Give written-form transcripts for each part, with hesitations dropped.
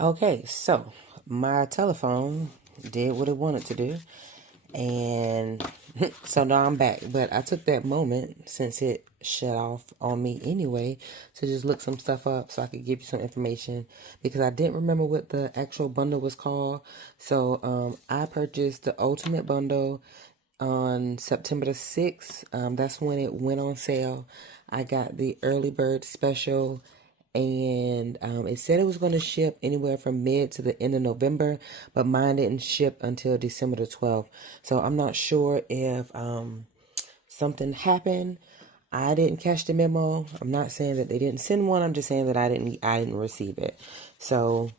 Okay, so my telephone did what it wanted to do, and so now I'm back. But I took that moment since it shut off on me anyway to just look some stuff up so I could give you some information because I didn't remember what the actual bundle was called. So I purchased the Ultimate Bundle on September the 6th. That's when it went on sale. I got the early bird special, and it said it was going to ship anywhere from mid to the end of November, but mine didn't ship until December the 12th. So I'm not sure if something happened. I didn't catch the memo. I'm not saying that they didn't send one. I'm just saying that I didn't receive it. So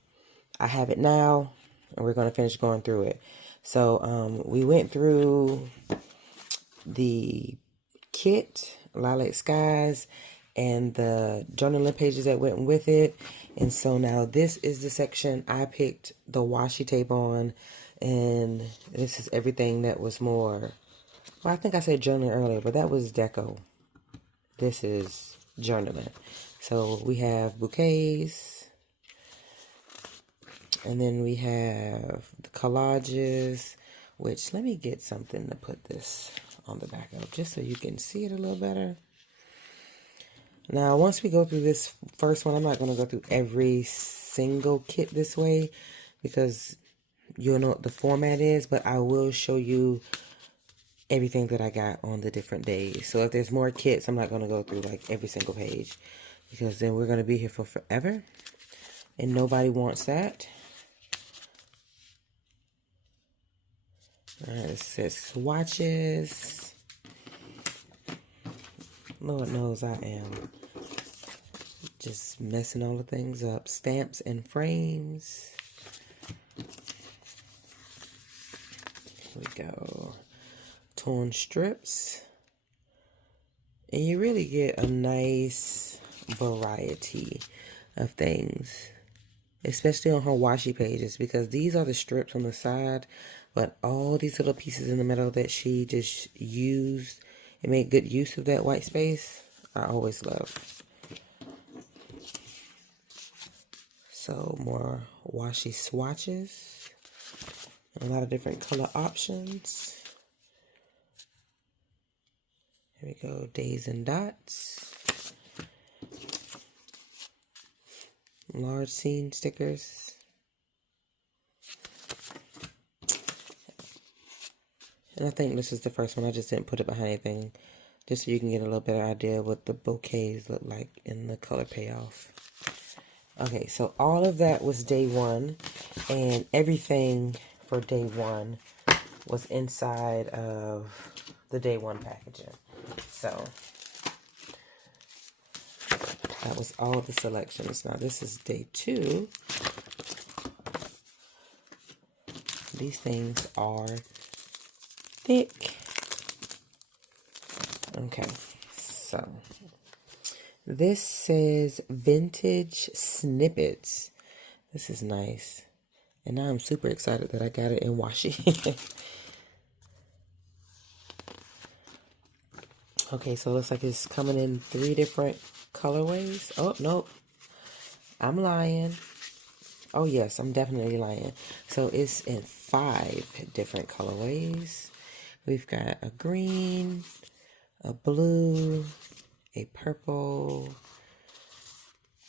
I have it now, and we're going to finish going through it. So we went through the kit, Lilac Skies, and the journaling pages that went with it. And so now this is the section I picked the washi tape on, and this is everything that was more, well, I think I said journaling earlier, but that was deco. This is journaling. So we have bouquets, and then we have the collages, which let me get something to put this on the back of just so you can see it a little better. Now, once we go through this first one, I'm not going to go through every single kit this way because you'll know what the format is, but I will show you everything that I got on the different days. So if there's more kits, I'm not going to go through like every single page because then we're going to be here for forever and nobody wants that. All right, it says swatches. Lord knows I am just messing all the things up. Stamps and frames. Here we go. Torn strips. And you really get a nice variety of things, especially on her washi pages, because these are the strips on the side, but all these little pieces in the middle that she just used and made good use of that white space, I always love. So more washi swatches and a lot of different color options. Here we go, days and dots. Large scene stickers. And I think this is the first one. I just didn't put it behind anything, just so you can get a little better idea what the bouquets look like in the color payoff. Okay, so all of that was day one, and everything for day one was inside of the day one packaging. So that was all the selections. Now this is day two. These things are thick. Okay, so this says vintage snippets. This is nice. And now I'm super excited that I got it in washi. Okay, so it looks like it's coming in 3 different colorways. Oh, nope. I'm lying. Oh, yes, I'm definitely lying. So it's in 5 different colorways. We've got a green, a blue, a purple.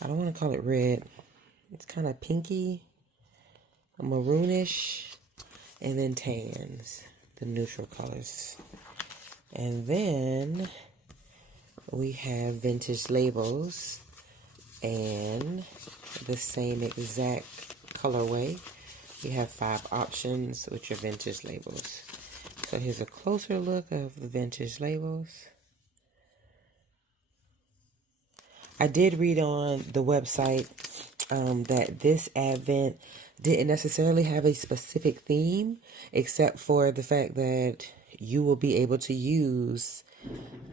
I don't want to call it red. It's kind of pinky, a maroonish, and then tans, the neutral colors. And then we have vintage labels and the same exact colorway. We have 5 options, which are vintage labels. So here's a closer look of the vintage labels. I did read on the website that this Advent didn't necessarily have a specific theme, except for the fact that you will be able to use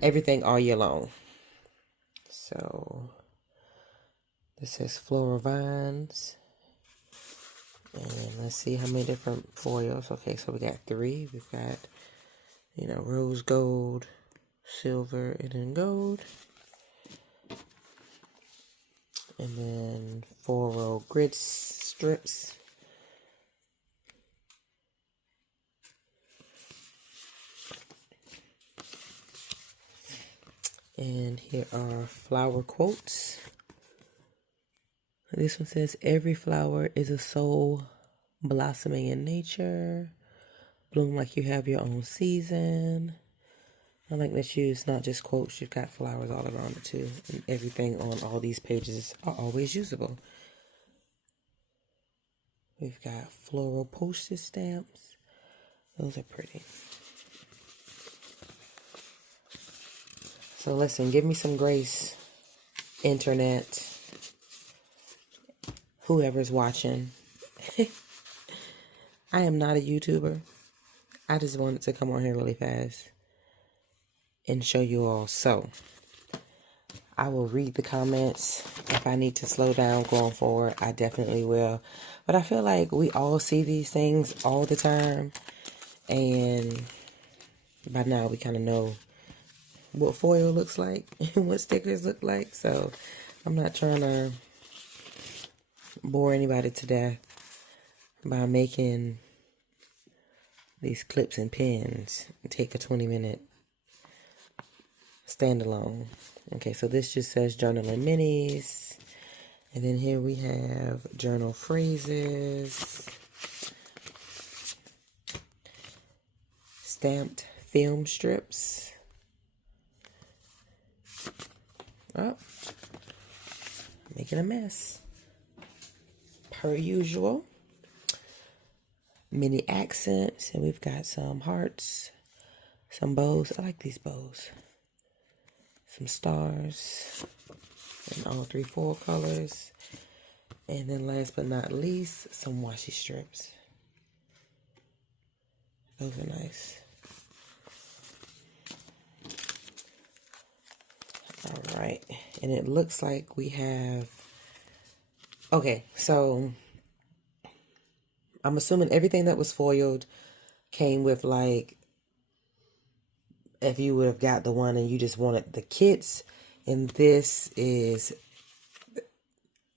everything all year long. So this says Floral Vines. And let's see how many different foils. Okay, so we got 3. We've got, rose gold, silver, and then gold. And then 4-row grid strips. And here are flower quotes. This one says, every flower is a soul blossoming in nature. Bloom like you have your own season. I like that it's not just quotes, you've got flowers all around it too. And everything on all these pages are always usable. We've got floral postage stamps. Those are pretty. So listen, give me some grace, internet, whoever's watching. I am not a YouTuber. I just wanted to come on here really fast and show you all. So I will read the comments. If I need to slow down going forward, I definitely will. But I feel like we all see these things all the time. And by now we kind of know what foil looks like and what stickers look like. So I'm not trying to bore anybody to death by making these clips and pins and take a 20-minute standalone. Okay, so this just says journaling minis. And then here we have journal phrases, stamped film strips. Oh, making a mess. Per usual. Mini accents, and we've got some hearts, some bows. I like these bows. Some stars in all 3 full colors. And then last but not least, some washi strips. Those are nice. All right, and it looks like we have, okay, so I'm assuming everything that was foiled came with, like, if you would have got the one and you just wanted the kits, and this is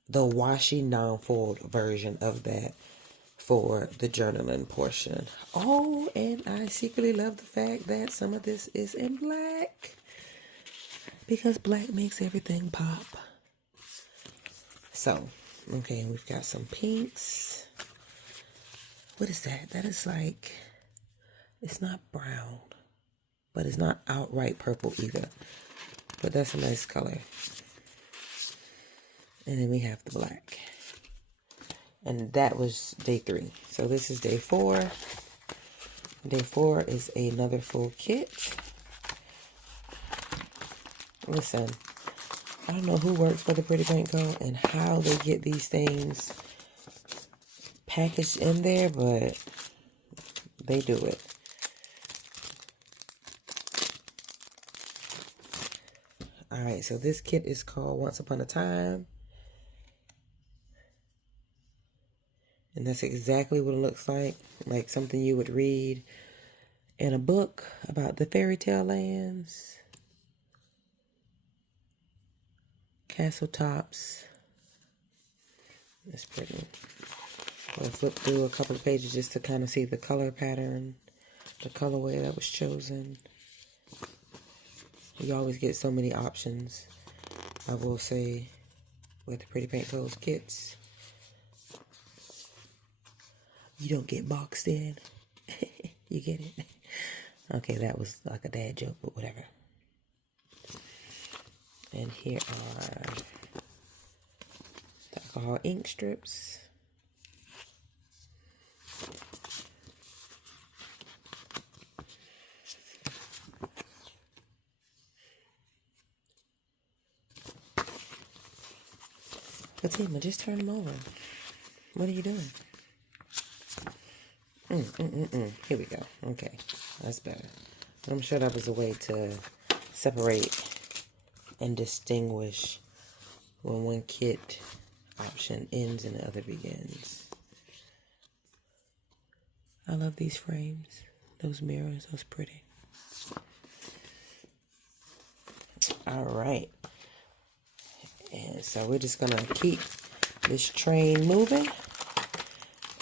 the washi non-foiled version of that for the journaling portion. Oh, and I secretly love the fact that some of this is in black, because black makes everything pop. So, okay, we've got some pinks. What is that? That is like, it's not brown, but it's not outright purple either. But that's a nice color. And then we have the black. And that was day 3. So this is day 4. Day 4 is another full kit. Listen, I don't know who works for the Pretty Paint Co. and how they get these things packaged in there, but they do it. Alright, so this kit is called Once Upon a Time. And that's exactly what it looks like something you would read in a book about the fairy tale lands. Castle tops. That's pretty. I'll flip through a couple of pages just to kind of see the color pattern, the colorway that was chosen. You always get so many options, I will say, with the Pretty Paint Co.'s kits. You don't get boxed in. You get it? Okay, that was like a dad joke, but whatever. And here are the alcohol ink strips. Fatima, just turn them over. What are you doing? Here we go. Okay, that's better. I'm sure that was a way to separate and distinguish when one kit option ends and the other begins. I love these frames. Those mirrors, those pretty. All right. And so we're just going to keep this train moving.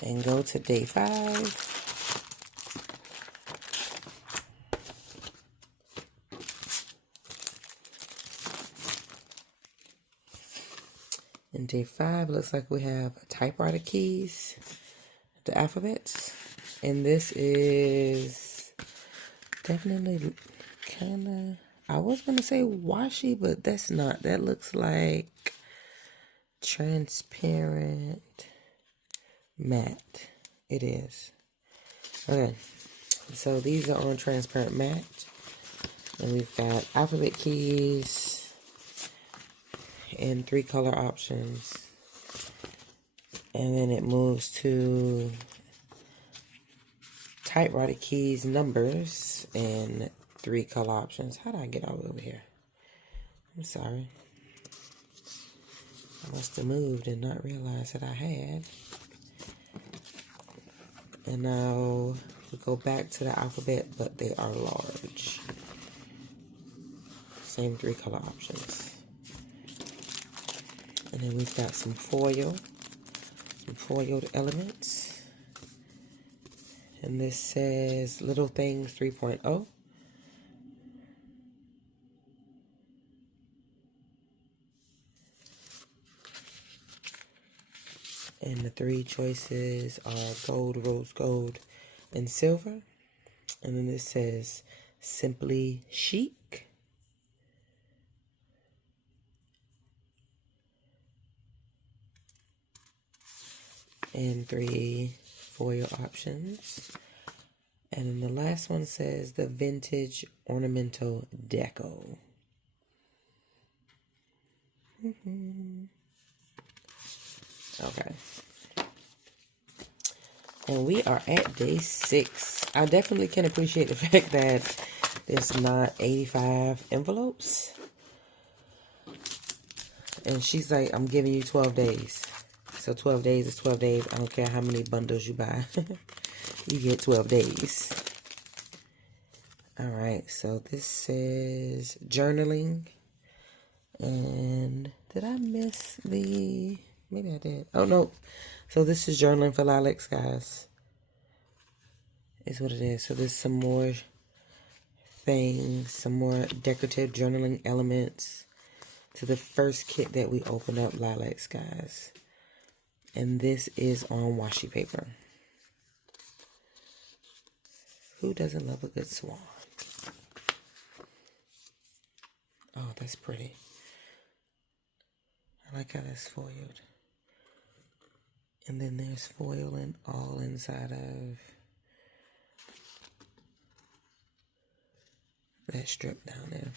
and go to day 5. In day 5, looks like we have typewriter keys, the alphabets, and this is definitely kind of, I was going to say washi, but that's not. That looks like transparent matte. It is. Okay, so these are on transparent matte, and we've got alphabet keys and 3 color options, and then it moves to typewriter keys, numbers, and 3 color options. How did I get all over here? I'm sorry. I must have moved and not realized that I had. And now we go back to the alphabet, but they are large. Same 3 color options. And then we've got some foiled elements. And this says Little Things 3.0. And the 3 choices are gold, rose gold, and silver. And then this says Simply Chic. And 3 foil options. And then the last one says the Vintage Ornamental Deco. Okay. And we are at day 6. I definitely can appreciate the fact that there's not 85 envelopes. And she's like, I'm giving you 12 days. So 12 days is 12 days. I don't care how many bundles you buy. You get 12 days. Alright, so this says journaling. And did I miss the... Maybe I did. Oh, no. So this is journaling for Lilac Skies. Is what it is. So there's some more things, some more decorative journaling elements to the first kit that we opened up, Lilac Skies. And this is on washi paper. Who doesn't love a good swan? Oh, that's pretty. I like how that's foiled. And then there's foiling all inside of that strip down there.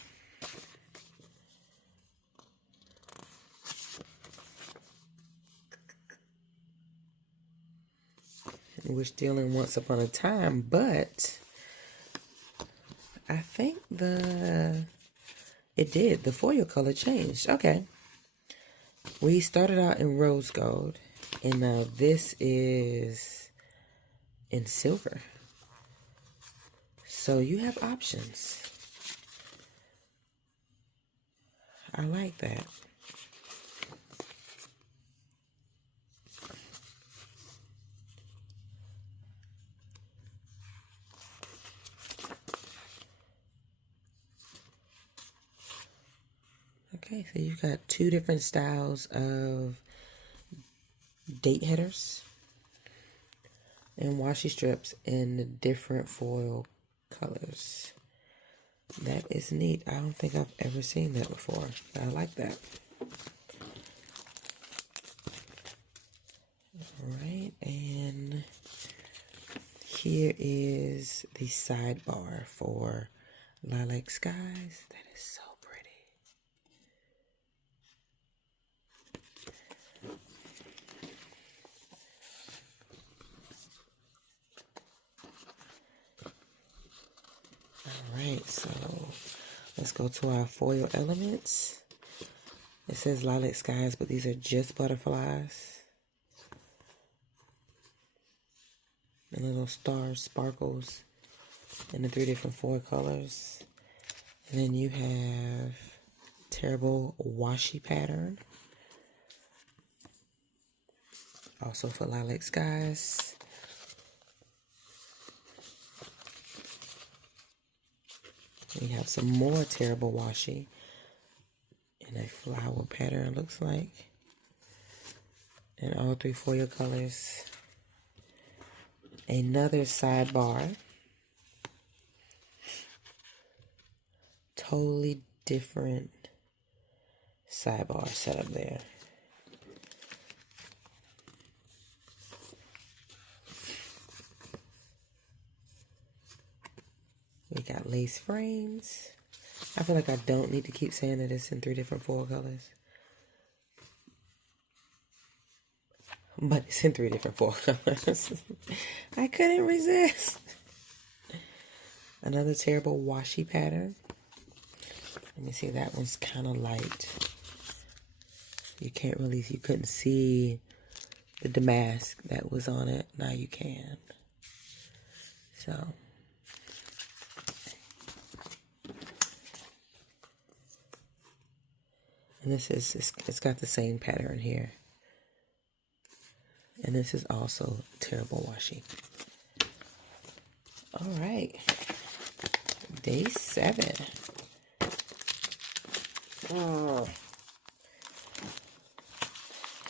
We're still in Once Upon a Time, but I think the foil color changed. Okay. We started out in rose gold, and now this is in silver. So you have options. I like that. Okay, so you've got 2 different styles of date headers and washi strips in the different foil colors. That is neat. I don't think I've ever seen that before. I like that. Alright, and here is the sidebar for Lilac Skies. That is so pretty. Alright, so let's go to our foil elements. It says Lilac Skies, but these are just butterflies. And little stars, sparkles in the 3 different foil colors. And then you have Terrible Washi Pattern. Also for Lilac Skies. We have some more Terrible Washi in a flower pattern, looks like. In all 3 foil colors. Another sidebar. Totally different sidebar setup there. We got lace frames. I feel like I don't need to keep saying that it's in 3 different foil colors. But it's in 3 different foil colors. I couldn't resist. Another Terrible Washi pattern. Let me see, that one's kind of light. You couldn't see the damask that was on it. Now you can. So. And this is, it's got the same pattern here. And this is also Terrible Washi. All right. Day 7.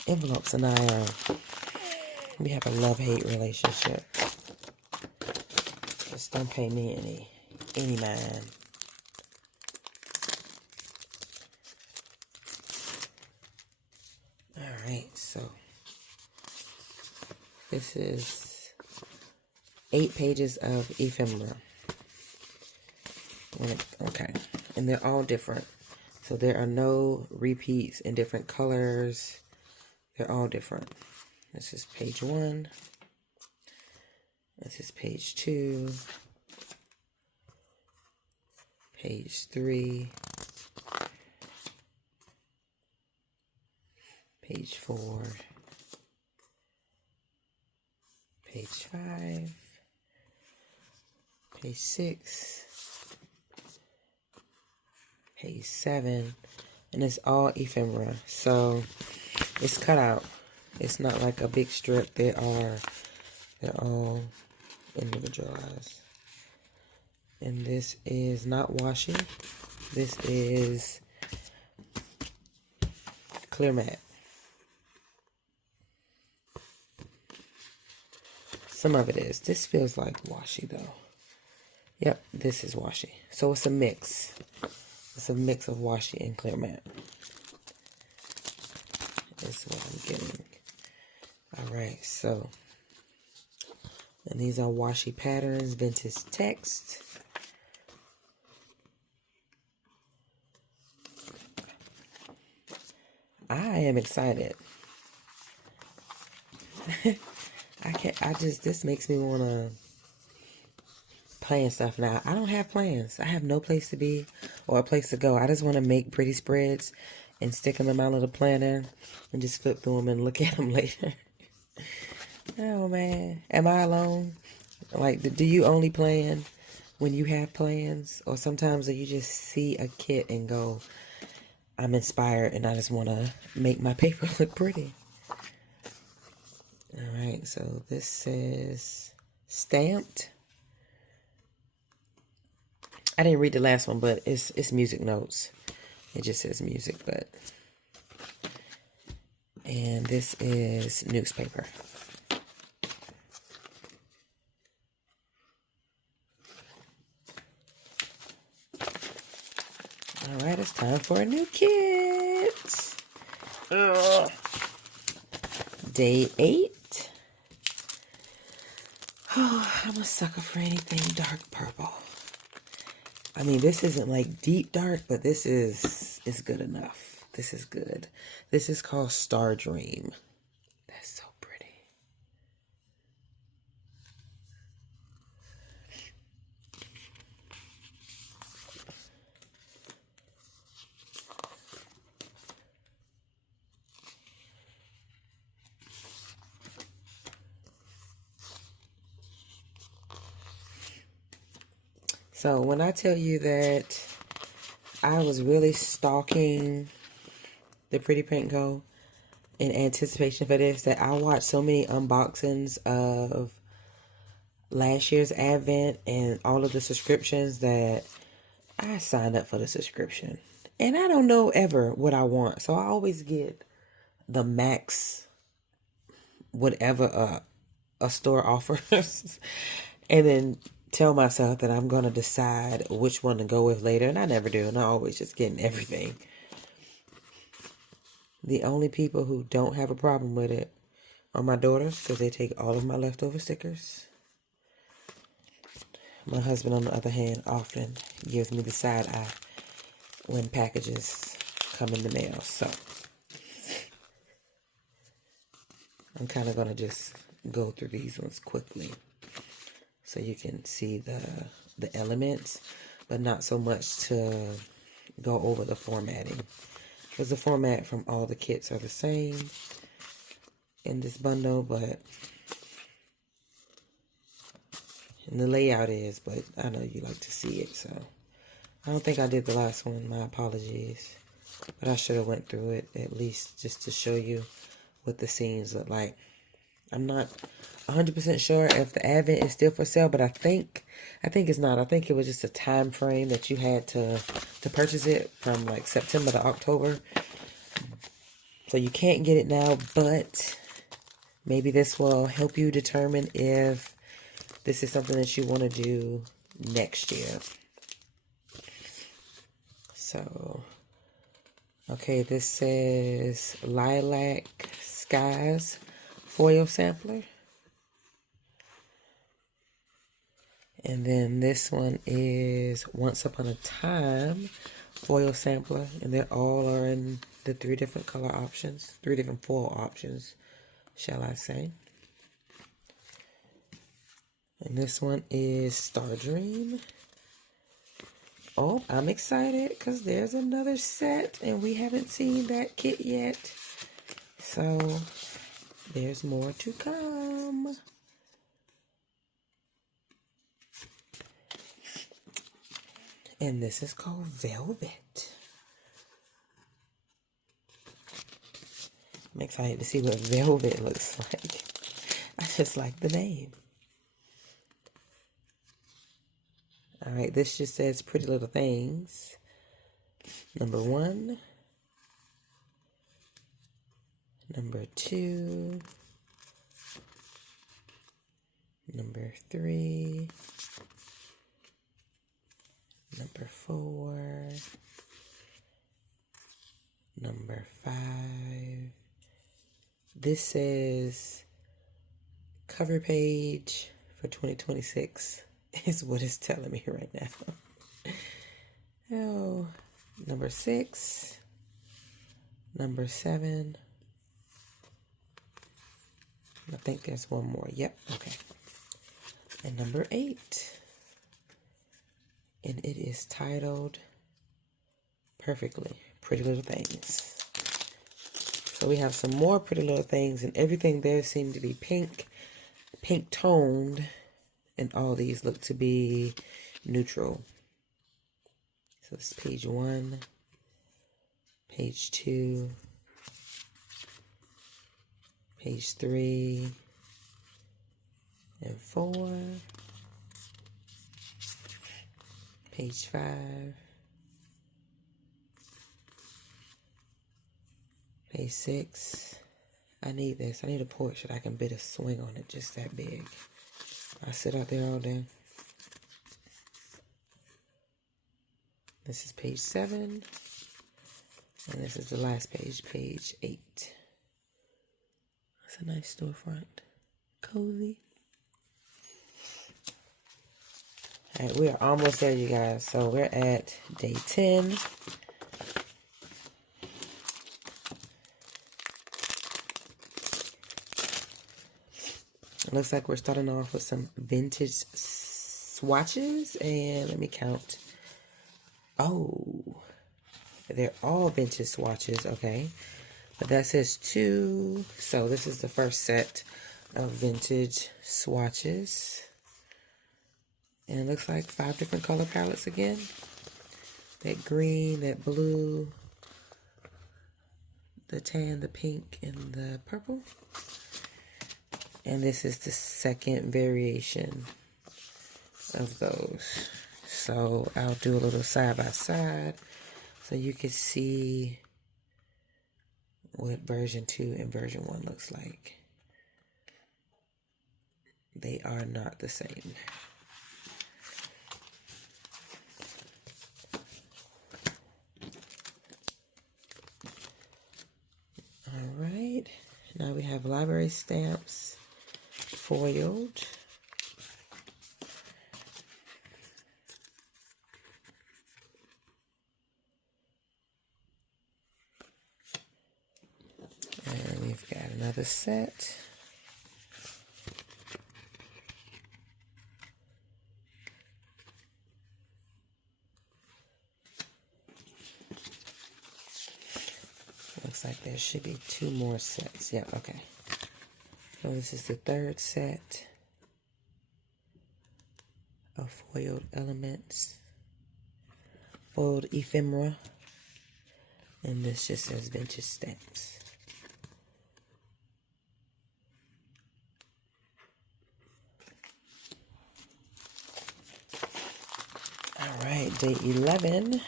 Envelopes and I, we have a love-hate relationship. Just don't pay me any mind. Alright, so this is 8 pages of ephemera. Okay, and they're all different. So there are no repeats in different colors. They're all different. This is page 1. This is page 2. Page 3. Page 4. Page 5. Page 6. Page 7. And it's all ephemera. So it's cut out. It's not like a big strip. They're all individualized. And this is not washi. This is clear matte. Some of it is. This feels like washi though. Yep, this is washi. So it's a mix. It's a mix of washi and clear matte. That's what I'm getting. Alright, so. And these are washi patterns, vintage text. I am excited. This makes me want to plan stuff now. I don't have plans. I have no place to be or a place to go. I just want to make pretty spreads and stick them in my little planner and just flip through them and look at them later. Oh, man. Am I alone? Like, do you only plan when you have plans? Or sometimes do you just see a kit and go, I'm inspired and I just want to make my paper look pretty? Alright, so this says stamped. I didn't read the last one, but it's music notes. It just says music, but. And this is newspaper. Alright, it's time for a new kit. Day 8. Oh, I'm a sucker for anything dark purple. I mean, this isn't like deep dark, but this is good enough. This is good. This is called Star Dream. That's so pretty. So when I tell you that I was really stalking the Pretty Pink Co. in anticipation for this that I watched so many unboxings of last year's Advent and all of the subscriptions that I signed up for the subscription. And I don't know ever what I want. So I always get the max whatever a store offers. And then tell myself that I'm going to decide which one to go with later. And I never do. And I always just getting everything. The only people who don't have a problem with it are my daughters, because they take all of my leftover stickers. My husband, on the other hand, often gives me the side eye when packages come in the mail. So I'm kind of going to just go through these ones quickly so you can see the elements, but not so much to go over the formatting. Because the format from all the kits are the same in this bundle, but and the layout is, but I know you like to see it, so I don't think I did the last one. My apologies, but I should have went through it at least just to show you what the scenes look like. I'm not 100% sure if the Advent is still for sale, but I think it's not. I think it was just a time frame that you had to purchase it from like September to October. So you can't get it now, but maybe this will help you determine if this is something that you want to do next year. So, okay, this says Lilac Skies foil sampler. And then this one is Once Upon a Time foil sampler. And they all are in the 3 different color options. 3 different foil options, shall I say. And this one is Star Dream. Oh, I'm excited because there's another set and we haven't seen that kit yet. So there's more to come. And this is called Velvet. I'm excited to see what Velvet looks like. I just like the name. All right, this just says Pretty Little Things. Number 1. Number 2. Number 3. Number 4. Number 5. This says cover page for 2026 is what it's telling me right now. Oh, number 6. Number 7. I think there's one more. Yep, okay. And number 8. And it is titled perfectly Pretty Little Things. So we have some more Pretty Little Things, and everything there seemed to be pink toned, and all these look to be neutral. So this is page 1, page 2, page 3, and 4, page 5, page 6. I need this. I need a porch that I can bid a swing on it just that big. I sit out there all day. This is page 7. And this is the last page, page 8. That's a nice storefront. Cozy. All right, we are almost there, you guys. So we're at day 10. It looks like we're starting off with some vintage swatches. And let me count. Oh, they're all vintage swatches. Okay. But that says 2. So this is the first set of vintage swatches. And it looks like 5 different color palettes again. That green, that blue, the tan, the pink, and the purple. And this is the second variation of those. So I'll do a little side by side so you can see what version 2 and version 1 looks like. They are not the same. All right, now we have library stamps foiled. And we've got another set. Looks like there should be 2 more sets. Yep, okay. So this is the third set of foiled elements, foiled ephemera, and this just says vintage stamps. All right, day 11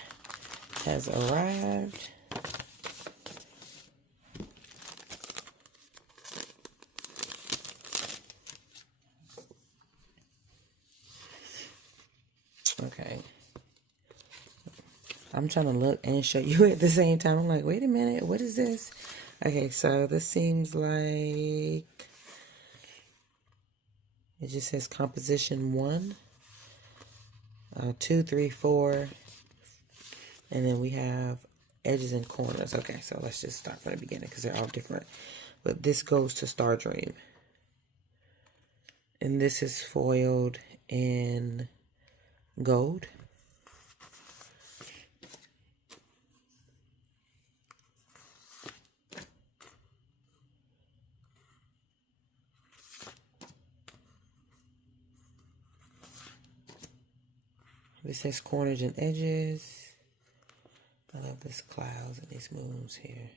has arrived. Okay. I'm trying to look and show you at the same time. I'm like, wait a minute, what is this? Okay, so this seems like it just says composition 1, 2, 3, 4, and then we have edges and corners. Okay, so let's just start from the beginning because they're all different. But this goes to Star Dream. And this is foiled in gold. This says corners and edges. I love this clouds and these moons here.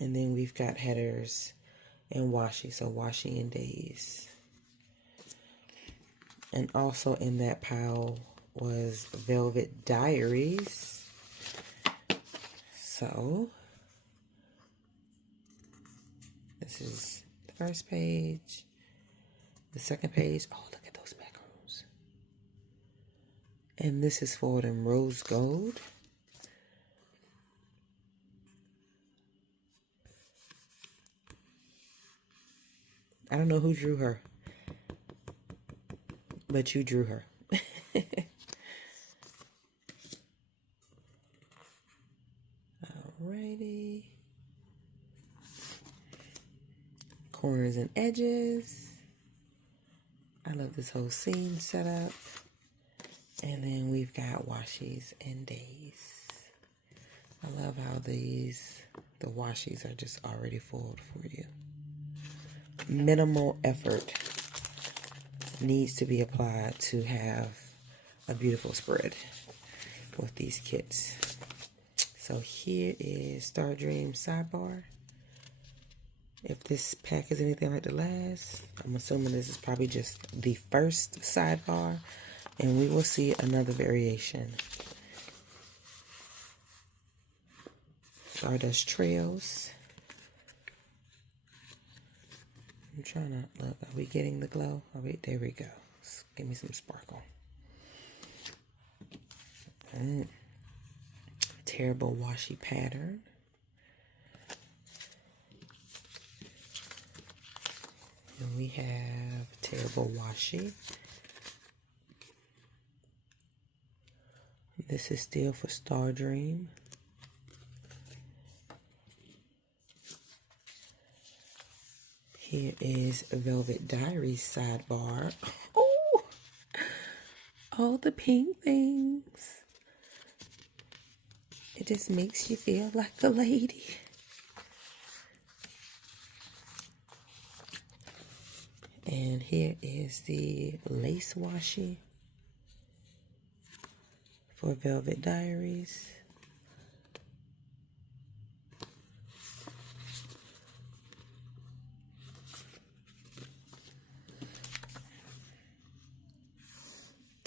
And then we've got headers and washi, so washi and days. And also in that pile was Velvet Diaries. So this is the first page, the second page. Oh, look at those macaroons. And this is for them rose gold. I don't know who drew her, but you drew her. Alrighty. Corners and edges. I love this whole scene setup. And then we've got washis and days. I love how the washis are just already foiled for you. Minimal effort needs to be applied to have a beautiful spread with these kits. So here is Star Dream sidebar. If this pack is anything like the last, I'm assuming this is probably just the first sidebar, and we will see another variation. Stardust Trails. I'm trying to look. Are we getting the glow? Oh, wait, there we go. Give me some sparkle. Terrible washi pattern. And we have terrible washi. This is still for Star Dream. Here is Velvet Diaries sidebar. Oh, all the pink things. It just makes you feel like a lady. And here is the lace washi for Velvet Diaries.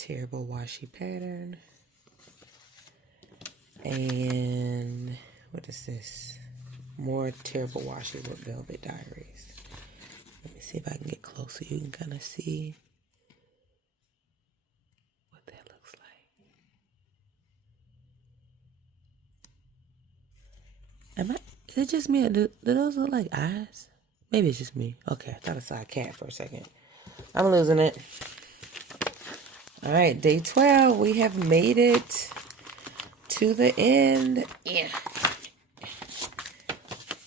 terrible washi pattern. And what is this? More terrible washi with Velvet Diaries. Let me see if I can get closer. You can kind of see what that looks like. Is it just me? Or do those look like eyes? Maybe it's just me. Okay, I thought I saw a cat for a second. I'm losing it. All right, day 12. We have made it to the end. Yeah.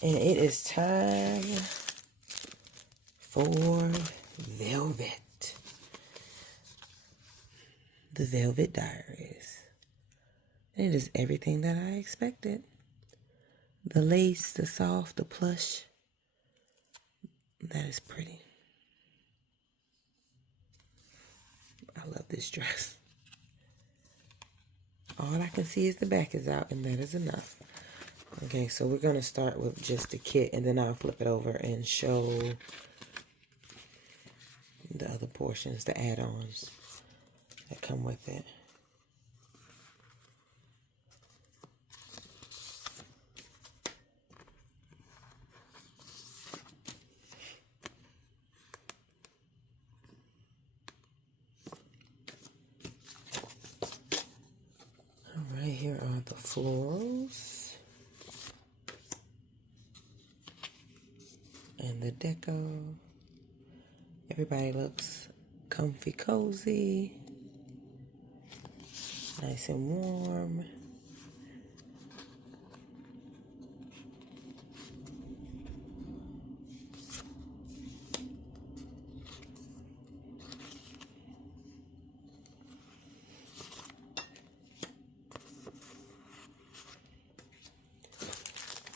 And it is time for Velvet. The Velvet Diaries. And it is everything that I expected. The lace, the soft, the plush. That is pretty. I love this dress. All I can see is the back is out, and that is enough. Okay, so we're going to start with just the kit, and then I'll flip it over and show the other portions, the add-ons that come with it. All right, here are the florals and the deco. Everybody looks comfy, cozy, nice and warm.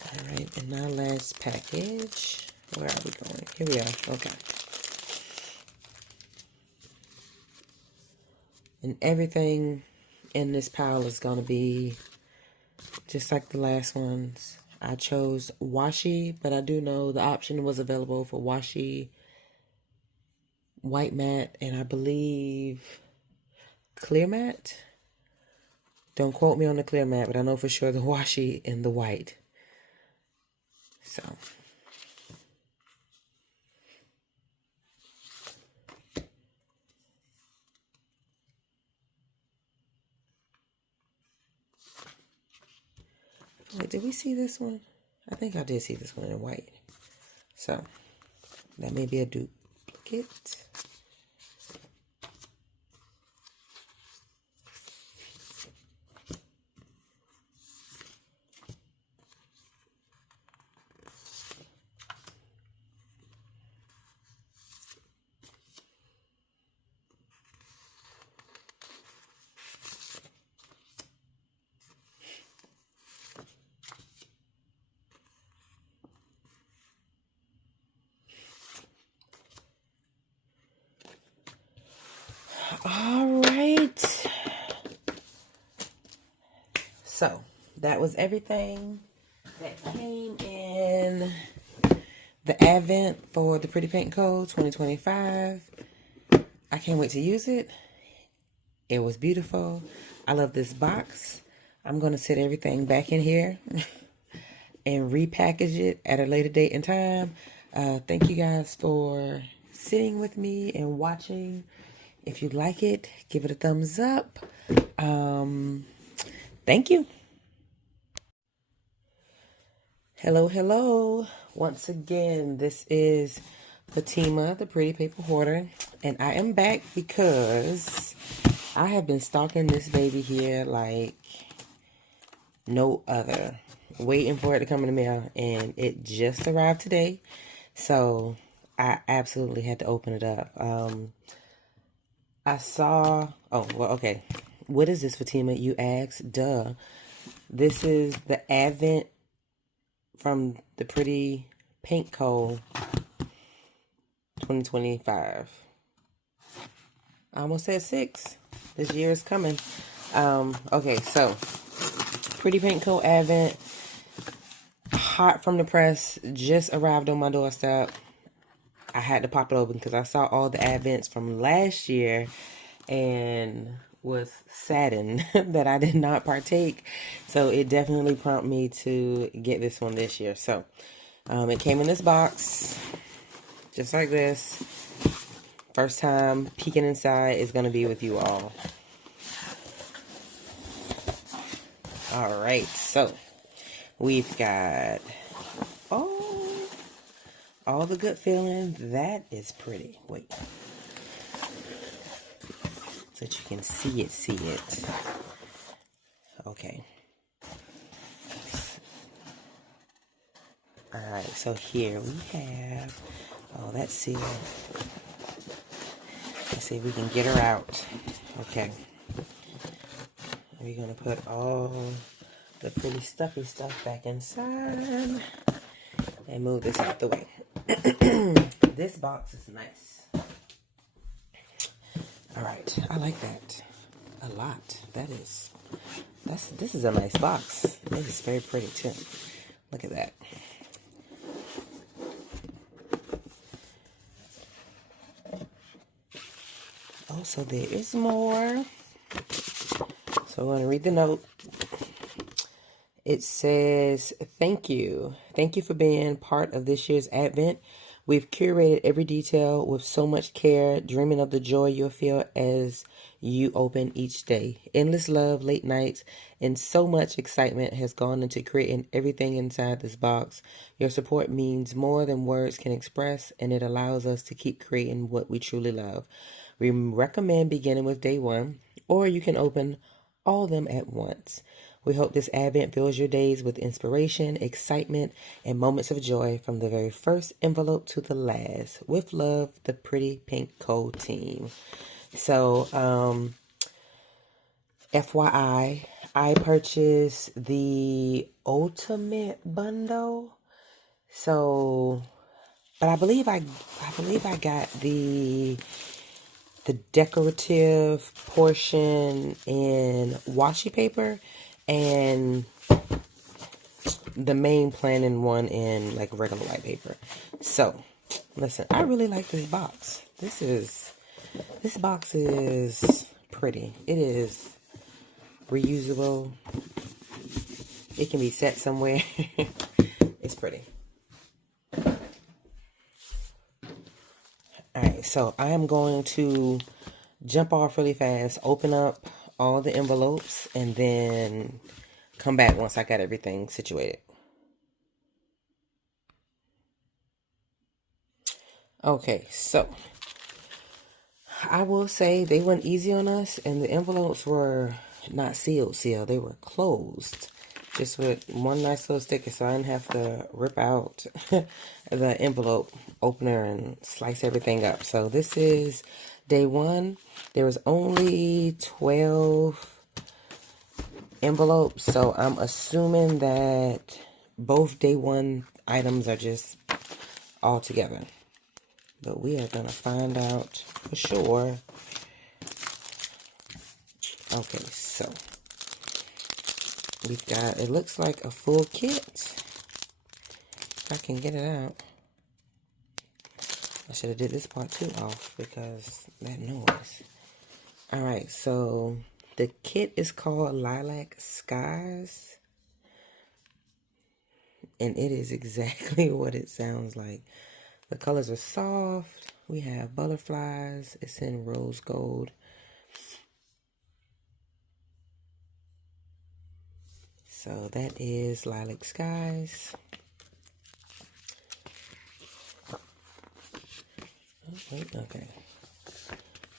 All right, and our last package. Where are we going? Here we are. Okay. And everything in this pile is going to be just like the last ones. I chose washi, but I do know the option was available for washi, white matte, and I believe clear matte. Don't quote me on the clear matte, but I know for sure the washi and the white. So wait, did we see this one? I think I did see this one in white. So that may be a duplicate. All right. So that was everything that came in the Advent for the Pretty Paint Co. 2025. I can't wait to use it. It was beautiful. I love this box. I'm going to set everything back in here and repackage it at a later date and time. Thank you guys for sitting with me and watching. If you like it, give it a thumbs up. Thank you. Hello, hello. Once again, this is Fatima, the Pretty Paper Hoarder, and I am back because I have been stalking this baby here like no other, waiting for it to come in the mail, and it just arrived today, so I absolutely had to open it up. I saw, oh, well, okay. What is this, Fatima? You asked? Duh. This is the Advent from the Pretty Paint Co. 2025. I almost said 6. This year is coming. Okay, so Pretty Paint Co. Advent, hot from the press, just arrived on my doorstep. I had to pop it open because I saw all the Advents from last year and was saddened that I did not partake. So it definitely prompted me to get this one this year. So it came in this box, just like this. First time peeking inside is going to be with you all. All right, so we've got all the good feeling. That is pretty. Wait. So that you can see it. Okay. Alright, so here we have, that's sealed. Let's see if we can get her out. Okay. We're going to put all the pretty stuffy stuff back inside and move this out the way. This box is nice. Alright, I like that a lot. This is a nice box. It is very pretty too. Look at that. Oh, so there is more. So I'm going to read the note. It says, thank you. Thank you for being part of this year's Advent. We've curated every detail with so much care, dreaming of the joy you'll feel as you open each day. Endless love, late nights, and so much excitement has gone into creating everything inside this box. Your support means more than words can express, and it allows us to keep creating what we truly love. We recommend beginning with day one, or you can open all of them at once. We hope this Advent fills your days with inspiration, excitement, and moments of joy from the very first envelope to the last. With love, the Pretty Pink Co. team. So, FYI, I purchased the Ultimate Bundle. So, but I believe I got the decorative portion in washi paper and the main planning one in like regular white paper. So, listen, I really like this box. This box is pretty. It is reusable. It can be set somewhere. It's pretty. Alright, so I am going to jump off really fast, open up all the envelopes, and then come back once I got everything situated. Okay, so I will say they went easy on us, and the envelopes were not sealed. They were closed. Just with one nice little sticker, so I didn't have to rip out the envelope opener and slice everything up. So this is day one. There was only 12 envelopes, so I'm assuming that both day one items are just all together. But we are going to find out for sure. Okay, so we've got, it looks like a full kit. If I can get it out. I should have did this part too off because that noise. Alright, so the kit is called Lilac Skies. And it is exactly what it sounds like. The colors are soft. We have butterflies. It's in rose gold. So that is Lilac Skies. Oh, wait, okay.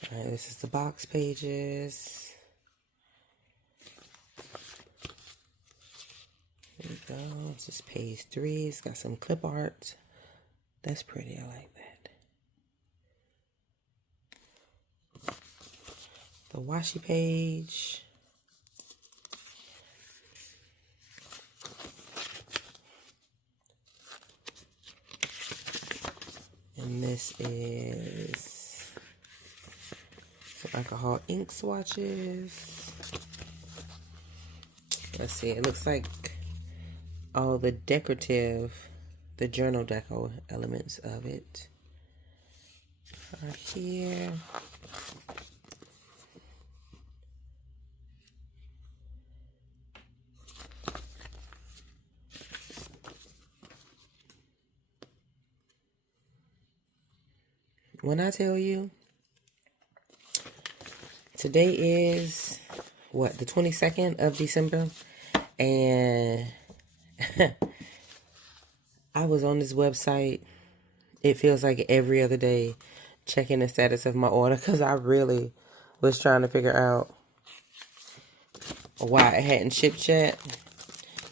All right, this is the box pages. There we go. This is page 3. It's got some clip art. That's pretty. I like that. The washi page. And this is some alcohol ink swatches. Let's see. It looks like all the decorative, the journal deco elements of it are here. when I tell you, today is, what, the 22nd of December? And I was on this website, it feels like every other day, checking the status of my order because I really was trying to figure out why it hadn't shipped yet.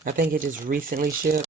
I think it just recently shipped.